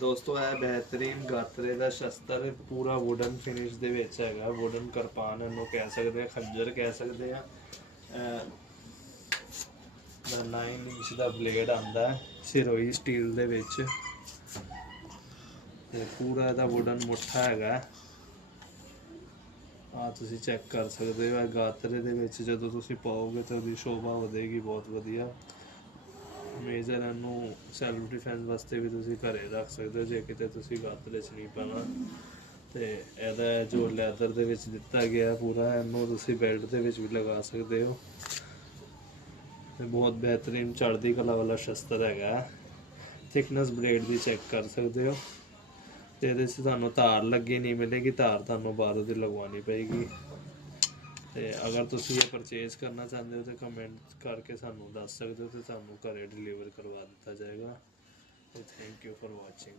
ਦੋਸਤੋ ਇਹ बेहतरीन ਗਾਤਰੇ ਦਾ ਸ਼ਸਤਰ ਪੂਰਾ ਵੁਡਨ ਫਿਨਿਸ਼ ਦੇ ਵਿੱਚ ਹੈਗਾ। ਵੁਡਨ ਕਿਰਪਾਨ ਇਹਨੂੰ ਕਹਿ ਸਕਦੇ ਆ, ਖੰਜਰ ਕਹਿ ਸਕਦੇ ਆ। ਦਾ 9 ਇੰਚ ਦਾ ਬਲੇਡ ਆਂਦਾ ਹੈ ਸਿਰੋਈ ਸਟੀਲ ਦੇ ਵਿੱਚ ਤੇ ਪੂਰਾ ਇਹਦਾ ਵੁਡਨ ਮੁੱਠਾ ਹੈਗਾ। ਆ ਤੁਸੀਂ ਚੈੱਕ ਕਰ ਸਕਦੇ ਹੋ। ਗਾਤਰੇ ਦੇ ਵਿੱਚ ਜਦੋਂ ਤੁਸੀਂ ਪਾਓਗੇ ਤਾਂ ਉਹਦੀ ਸ਼ੋਭਾ ਵਧੇਗੀ ਬਹੁਤ ਵਧੀਆ। ਮੇਜਰ ਇਹਨੂੰ ਸੈਲਫ ਡਿਫੈਂਸ ਵਾਸਤੇ ਵੀ ਤੁਸੀਂ ਘਰੇ ਰੱਖ ਸਕਦੇ ਹੋ ਜੇ ਕਿਤੇ ਤੁਸੀਂ ਗਾਤਰੇ 'ਚ ਨਹੀਂ ਪਾਣਾ। ਤੇ ਇਹਦਾ ਜੋ ਲੈਦਰ ਦੇ ਵਿੱਚ ਦਿੱਤਾ ਗਿਆ ਪੂਰਾ, ਇਹਨੂੰ ਤੁਸੀਂ ਬੈਲਟ ਦੇ ਵਿੱਚ ਵੀ ਲਗਾ ਸਕਦੇ ਹੋ। ਤੇ ਬਹੁਤ ਬਿਹਤਰੀਨ ਚੜ੍ਹਦੀ ਕਲਾ ਵਾਲਾ ਸ਼ਸਤਰ ਹੈਗਾ। ਥਿਕਨੈਸ ਬਲੇਡ ਦੀ ਚੈੱਕ ਕਰ ਸਕਦੇ ਹੋ। ਤੇ ਇਹਦੇ 'ਚ ਤੁਹਾਨੂੰ ਤਾਰ ਲੱਗੀ ਨਹੀਂ ਮਿਲੇਗੀ, ਤਾਰ ਤੁਹਾਨੂੰ ਬਾਹਰੋਂ ਦੀ ਲਗਵਾਉਣੀ ਪਏਗੀ। ਤੇ ਅਗਰ ਤੁਸੀਂ ਇਹ ਪਰਚੇਜ਼ ਕਰਨਾ ਚਾਹੁੰਦੇ ਹੋ ਤਾਂ ਕਮੈਂਟ ਕਰਕੇ ਸਾਨੂੰ ਦੱਸ ਸਕਦੇ ਹੋ ਤੇ ਤੁਹਾਨੂੰ ਘਰੇ ਡਿਲੀਵਰ ਕਰਵਾ ਦਿੱਤਾ ਜਾਏਗਾ। ਤੇ ਥੈਂਕ ਯੂ ਫॉर ਵਾਚਿੰਗ।